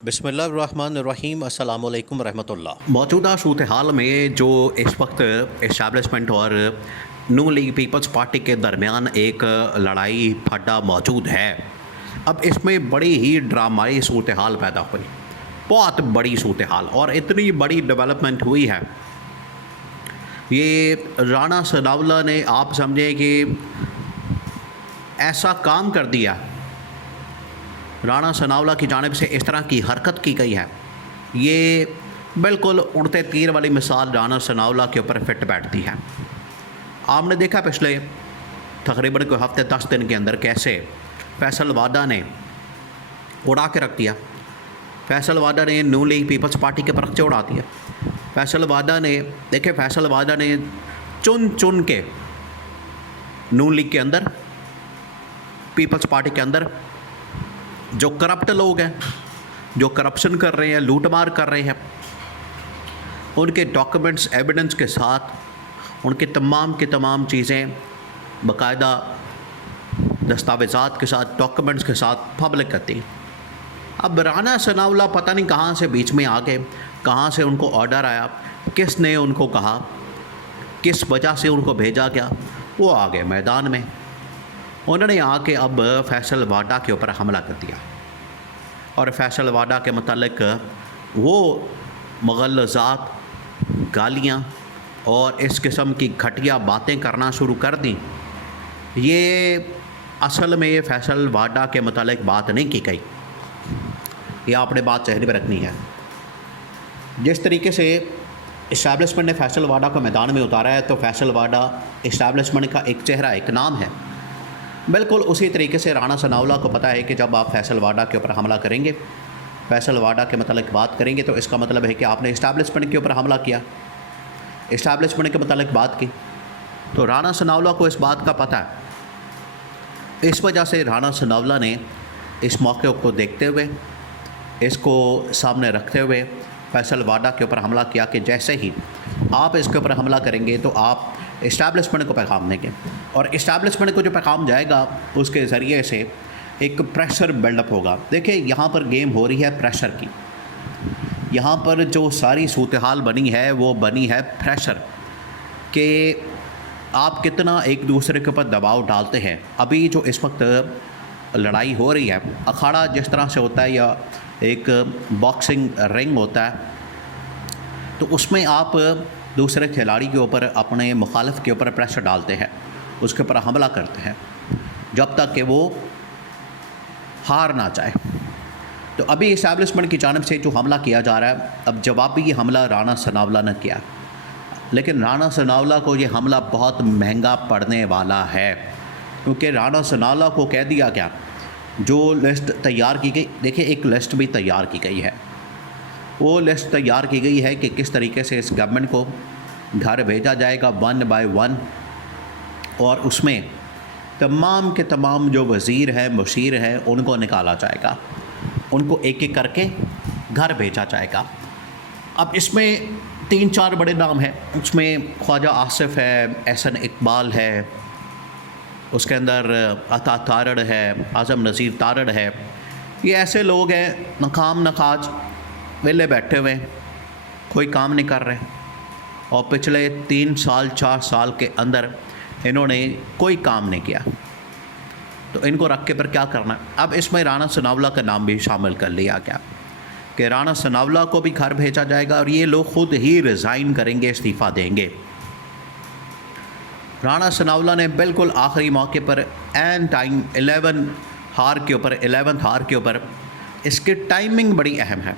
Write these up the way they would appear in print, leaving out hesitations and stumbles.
बिस्मिल्लाहिर्रहमानिर्रहीम अस्सलाम वालेकुम रहमतुल्लाह। मौजूदा सूरत हाल में जो इस वक्त इस्टेब्लिशमेंट और नून लीग पीपल्स पार्टी के दरमियान एक लड़ाई फड्डा मौजूद है। अब इसमें बड़ी ही ड्रामाई सूरत हाल पैदा हुई, बहुत बड़ी सूरत हाल, और इतनी बड़ी डेवलपमेंट हुई है। ये राणा सनाउल्लाह ने, आप समझे कि ऐसा काम कर दिया, राणा सनाउल्लाह की जानिब से इस तरह की हरकत की गई है, ये बिल्कुल उड़ते तीर वाली मिसाल राणा सनाउल्लाह के ऊपर फिट बैठती है। आपने देखा पिछले तकरीबन कोई हफ्ते 10 दिन के अंदर कैसे फैसल वाडा ने उड़ा के रख दिया। फैसल वाडा ने नून लीग पीपल्स पार्टी के पर्चे उड़ा दिया। फैसल वाडा ने, देखे, फैसल वाडा ने चुन चुन के नून लीग के अंदर, पीपल्स पार्टी के अंदर जो करप्ट लोग हैं, जो करप्शन कर रहे हैं, लूटमार कर रहे हैं, उनके डॉक्यूमेंट्स एविडेंस के साथ, उनके तमाम की तमाम चीज़ें बाकायदा दस्तावेज़ात के साथ, डॉक्यूमेंट्स के साथ पब्लिक करती। अब राणा सनाउल्लाह पता नहीं कहाँ से बीच में आ गए, कहाँ से उनको ऑर्डर आया, किसने उनको कहा, किस वजह से उनको भेजा गया, वो आ गए मैदान में। उन्होंने आके अब फैसल वाडा के ऊपर हमला कर दिया और फैसल वाडा के मतलब वो मुग़ल्लज़ात, गालियाँ और इस किस्म की घटिया बातें करना शुरू कर दी। ये असल में ये फैसल वाडा के मतलब बात नहीं की गई, ये आपने बात चेहरे पर रखनी है। जिस तरीके से इस्टेब्लिशमेंट ने फैसल वाडा को मैदान में उतारा है, तो फैसल वाडा इस्टेब्लिशमेंट का एक चेहरा, एक नाम है। बिल्कुल उसी तरीके से राणा सनाउल्लाह को पता है कि जब आप फैसल वाडा के ऊपर हमला करेंगे, फैसल वाडा के मतलब बात करेंगे, तो इसका मतलब है कि आपने इस्टेब्लिशमेंट के ऊपर हमला किया, इस्टेब्लिशमेंट के मतलब बात की। तो राणा सनाउल्लाह को इस बात का पता है। इस वजह से राणा सनाउल्लाह ने इस मौके को देखते हुए, इसको सामने रखते हुए फैसल वाडा के ऊपर हमला किया कि जैसे ही आप इसके ऊपर हमला करेंगे तो आप इस्टेब्लिशमेंट को पैगाम देंगे, और इस्टेब्लिशमेंट को जो पैगाम जाएगा उसके ज़रिए से एक प्रेशर बिल्डअप होगा। देखिए, यहाँ पर गेम हो रही है प्रेशर की। यहाँ पर जो सारी सूरत हाल बनी है वो बनी है प्रेशर कि आप कितना एक दूसरे के ऊपर दबाव डालते हैं। अभी जो इस वक्त लड़ाई हो रही है, अखाड़ा जिस तरह से होता है या एक बॉक्सिंग रिंग होता है, तो उसमें आप दूसरे खिलाड़ी के ऊपर, अपने मुखालिफ के ऊपर प्रेशर डालते हैं, उसके ऊपर हमला करते हैं जब तक कि वो हार ना जाए। तो अभी इस्टेब्लिशमेंट की जानिब से जो हमला किया जा रहा है, अब जवाबी हमला राणा सनाउल्लाह ने किया, लेकिन राणा सनाउल्लाह को ये हमला बहुत महंगा पड़ने वाला है, क्योंकि राणा सनाउल्लाह को कह दिया गया, जो लिस्ट तैयार की गई, देखिए एक लिस्ट भी तैयार की गई है, वो लिस्ट तैयार की गई है कि किस तरीके से इस गवर्नमेंट को घर भेजा जाएगा 1 बाय 1, और उसमें तमाम के तमाम जो वज़ीर हैं, मुशीर हैं, उनको निकाला जाएगा, उनको एक एक करके घर भेजा जाएगा। अब इसमें 3-4 बड़े नाम हैं, उसमें ख्वाजा आसिफ है, एहसन इकबाल है, उसके अंदर अता तारड़ है, आज़म नज़ीर तारड़ है। ये ऐसे लोग हैं नकाम नकाज, वेले बैठे हुए, कोई काम नहीं कर रहे, और पिछले 3 साल 4 साल के अंदर इन्होंने कोई काम नहीं किया, तो इनको रख के पर क्या करना। अब इसमें राणा सनाउल्लाह का नाम भी शामिल कर लिया गया कि राणा सनाउल्लाह को भी घर भेजा जाएगा, और ये लोग खुद ही रिज़ाइन करेंगे, इस्तीफ़ा देंगे। राणा सनाउल्लाह ने बिल्कुल आखिरी मौके पर एन टाइम 11th हार के ऊपर, इसकी टाइमिंग बड़ी अहम है।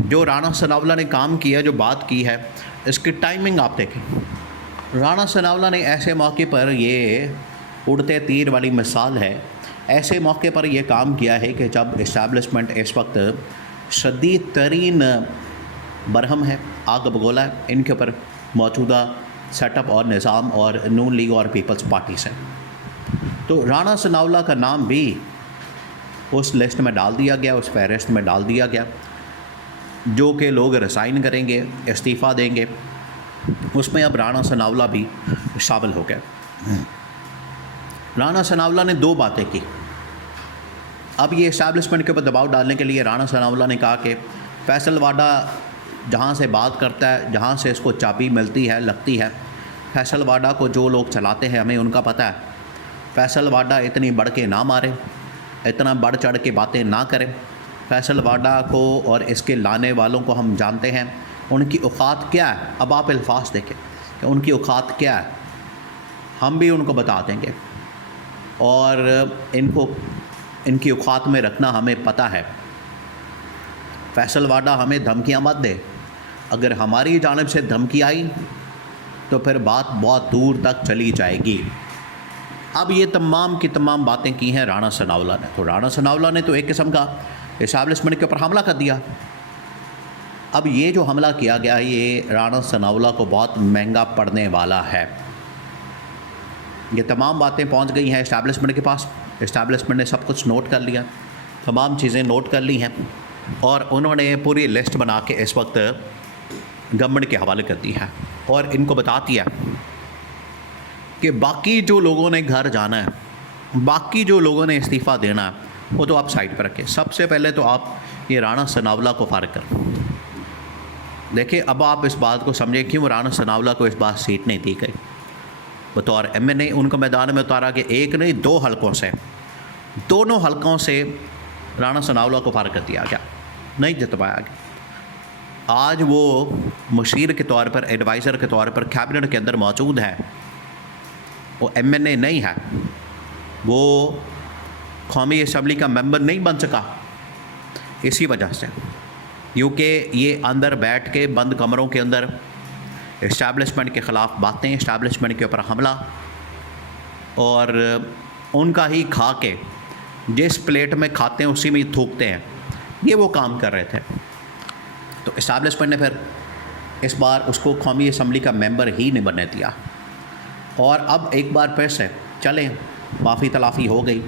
जो राणा सनाउल्लाह ने काम किया, जो बात की है, इसकी टाइमिंग आप देखें। राणा सनाउल्लाह ने ऐसे मौके पर, ये उड़ते तीर वाली मिसाल है, ऐसे मौके पर यह काम किया है कि जब इस्टेब्लिशमेंट इस वक्त शदीद तरीन बरहम है, आग बगोला है इनके ऊपर मौजूदा सेटअप और निज़ाम और नून लीग और पीपल्स पार्टी से। तो राणा सनाउल्लाह का नाम भी उस लिस्ट में डाल दिया गया, उस फहरिस्त में डाल दिया गया, जो कि लोग रिज़ाइन करेंगे, इस्तीफ़ा देंगे। उसमें अब राणा सनाउल्लाह भी शामिल हो गए। राणा सनाउल्लाह ने 2 बातें की। अब ये इस्टेब्लिशमेंट के ऊपर दबाव डालने के लिए राणा सनाउल्लाह ने कहा कि फैसल वाडा जहाँ से बात करता है, जहाँ से इसको चाबी मिलती है, लगती है, फैसल वाडा को जो लोग चलाते हैं हमें उनका पता है। फैसल वाडा इतनी बढ़ के ना मारे, इतना बढ़ चढ़ के बातें ना करें। फैसल वाडा को और इसके लाने वालों को हम जानते हैं, उनकी औकात क्या है। अब आप अल्फाज देखें कि उनकी औकात क्या है, हम भी उनको बता देंगे और इनको इनकी औकात में रखना हमें पता है। फैसल वाडा हमें धमकियाँ मत दे, अगर हमारी जानिब से धमकी आई तो फिर बात बहुत दूर तक चली जाएगी। अब ये तमाम की तमाम बातें की हैं राणा सनाउल्लाह ने। तो राणा सनाउल्लाह ने तो एक किस्म का इस्टेब्लिशमेंट के ऊपर हमला कर दिया। अब ये जो हमला किया गया है ये राणा सनाउल्लाह को बहुत महंगा पड़ने वाला है। ये तमाम बातें पहुंच गई हैं इस्टेब्लिशमेंट के पास। इस्टेब्लिशमेंट ने सब कुछ नोट कर लिया, तमाम चीज़ें नोट कर ली हैं और उन्होंने पूरी लिस्ट बना के इस वक्त गवर्नमेंट के हवाले कर दी है और इनको बता दिया कि बाकी जो लोगों ने घर जाना है, बाकी जो लोगों ने इस्तीफ़ा देना है, वो तो आप साइड पर रखें। सबसे पहले तो आप ये राणा सनाउल्लाह को फारिग करें। देखिए, अब आप इस बात को समझें क्यों राणा सनाउल्लाह को इस बार सीट नहीं दी गई। बतौर MNA उनको मैदान में उतारा कि एक नहीं 2 हलकों से, दोनों हलकों से राणा सनाउल्लाह को फारिग कर दिया गया, नहीं जितवाया गया। आज वो मुशीर के तौर पर, एडवाइज़र के तौर पर कैबिनेट के अंदर मौजूद है, वो MNA नहीं है, वो कौमी असम्बली का मेंबर नहीं बन सका इसी वजह से, क्योंकि ये अंदर बैठ के बंद कमरों के अंदर इस्टेब्लिशमेंट के ख़िलाफ़ बातें, इस्टेब्लिशमेंट के ऊपर हमला और उनका ही खा के जिस प्लेट में खाते हैं उसी में थूकते हैं, ये वो काम कर रहे थे। तो इस्टेब्लिशमेंट ने फिर इस बार उसको कौमी असम्बली का मेंबर ही नहीं बनने दिया और अब एक बार फिर से चलें, माफ़ी तलाफ़ी हो गई।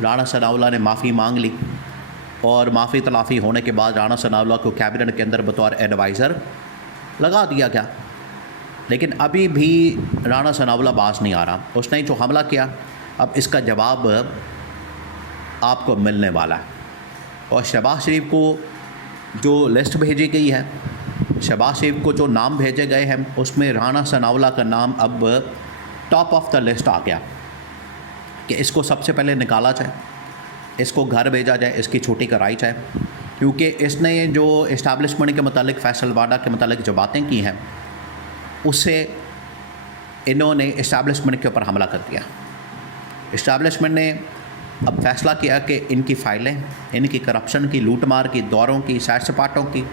राणा सनाउल्लाह ने माफ़ी मांग ली और माफ़ी तलाफ़ी होने के बाद राणा सनाउल्लाह को कैबिनेट के अंदर बतौर एडवाइज़र लगा दिया गया। लेकिन अभी भी राणा सनाउल्लाह बाज नहीं आ रहा। उसने जो हमला किया, अब इसका जवाब आपको मिलने वाला है। और शहबाज शरीफ को जो लिस्ट भेजी गई है, शहबाज शरीफ को जो नाम भेजे गए हैं, उसमें राणा सनाउल्लाह का नाम अब टॉप ऑफ द लिस्ट आ गया कि इसको सबसे पहले निकाला जाए, इसको घर भेजा जाए, इसकी छुट्टी कराई जाए, क्योंकि इसने जो इस्टेब्लिशमेंट के मतलब फैसल वाडा के मतलब जो बातें की हैं उससे इन्होंने इस्टेब्लिशमेंट के ऊपर हमला कर दिया। इस्टेब्लिशमेंट ने अब फैसला किया कि इनकी फ़ाइलें, इनकी करप्शन की, लूटमार की, दौरों की, सैर सपाटों की,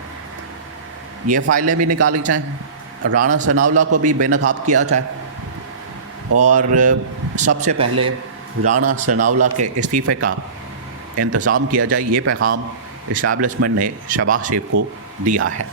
ये फ़ाइलें भी निकाली जाएँ, राणा सनाउल्लाह को भी बेनकाब किया जाए और सबसे पहले राणा सनाउल्लाह के इस्तीफ़े का इंतज़ाम किया जाए। ये पैगाम इस्टेब्लिशमेंट ने शहबाज शरीफ को दिया है।